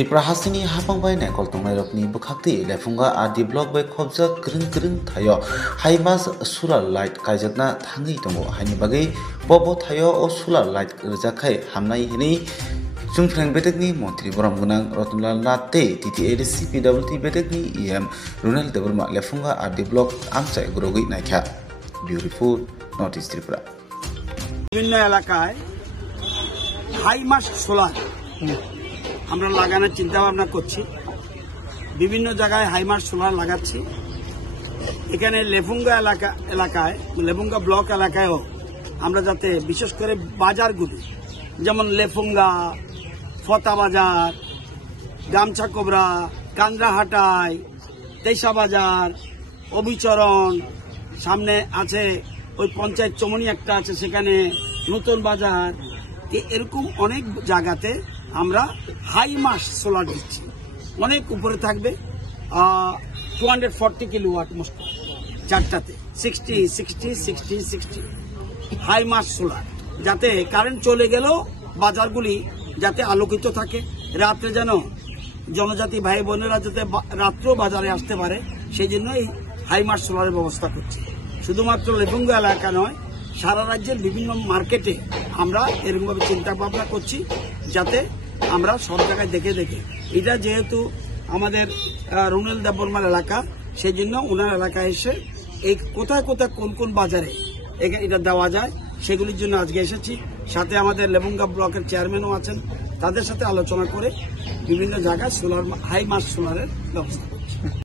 Tripura hasini hapang bai ne koltong mai rokni bukhakti lefunga adi block bai khobja kring thayo haimas solar light kaijakna thangi tongo haini bagai bobo thayo o solar light rjakhai hamnai hini Jungfreng Betekni Montri Boram Gunang Rotunlal Nate TTA CPWT Betekni EM Runal Deburma Lefunga adi block amsai grogi naikha Beautiful Northeast Tripura বিভিন্ন এলাকায় high mast solar আমরা লাগানোর চিন্তা ভাবনা করছি বিভিন্ন জায়গায় high mast solar লাগাচ্ছি এখানে লেফুঙ্গা এলাকায় লেফুঙ্গা ব্লক এলাকায়ও আমরা যাতে বিশেষ করে বাজারগুলি যেমন লেফুঙ্গা ফতা বাজার গামছা কোবরা কান্দ্রাহাটায় তেইশা বাজার অবিচরণ সামনে আছে ওই পঞ্চায়েত চমনি একটা আছে সেখানে নতুন বাজার এরকম অনেক জায়গাতে আমরা হাইমাস সোলার দিচ্ছি অনেক উপরে থাকবে 240 কিলোওয়াট মোস্ট চারটাতে 60 হাইমাস সোলার যাতে কারেন্ট চলে গেলেও বাজারগুলি যাতে আলোকিত থাকে রাত্রে যেন জনজাতি ভাই বোনেরা যাতে রাত্রেও বাজারে আসতে পারে সেই জন্য এই হাইমাস সোলারের ব্যবস্থা করছি শুধুমাত্র লেফুঙ্গা এলাকা নয় সারা রাজ্যের বিভিন্ন মার্কেটে আমরা এরকমভাবে চিন্তা ভাবনা করছি যাতে আমরা সব জায়গায় দেখে এটা যেহেতু আমাদের রুনাল দেববর্মার এলাকা সেই জন্য ওনার এলাকায় এসে এই কোথায় কোন বাজারে এটা দেওয়া যায় সেগুলির জন্য আজকে এসেছি সাথে আমাদের লেফুঙ্গা ব্লকের চেয়ারম্যানও আছেন তাদের সাথে আলোচনা করে বিভিন্ন জায়গায় সোলার হাইমাস সোলারের ব্যবস্থা